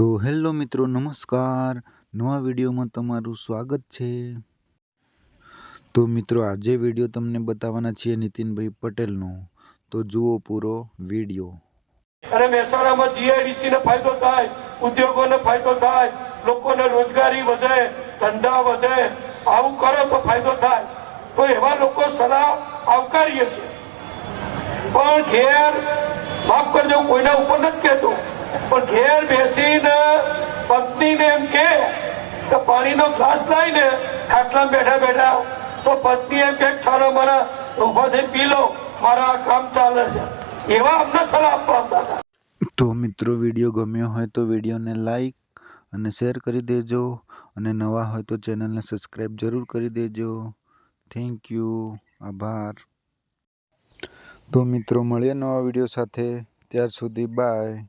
તો હેલો મિત્રો, નમસ્કાર. નવા વિડીયોમાં તમારું સ્વાગત છે. તો મિત્રો, આજે વિડીયો તમને બતાવવાના છીએ નીતિનભાઈ પટેલનો, તો જુઓ પૂરો વિડીયો. અને મહેસાણામાં જીઆઈડીસી ને ફાયદો થાય, ઉદ્યોગોને ફાયદો થાય, લોકોને રોજગારી વધે, ધંધા વધે, આવું કરો તો ફાયદો થાય. તો એવા લોકો સલાહ આવકારીએ છે. પણ ઘેર માફ કરજો, કોઈના ઉપર નથી કહેતો, પણ ઘેર બેસીને પત્નીને એમ કે પાણીનો ગ્લાસ લાવીને ખાટલામાં બેઠા બેઠા તો પત્ની એમ કે ચાલો મારા ઉભા થઈ પી લો, મારા કામ ચાલે છે, એવા અમને સલાહ આપવા હતા. તો મિત્રો, વિડીયો ગમ્યો હોય તો વિડીયોને લાઈક અને શેર કરી દેજો, અને નવા હોય તો ચેનલને સબસ્ક્રાઈબ જરૂર કરી દેજો. થેન્ક યુ, આભાર. તો મિત્રો, મળીએ નવા વિડીયો સાથે. ત્યાર સુધી બાય.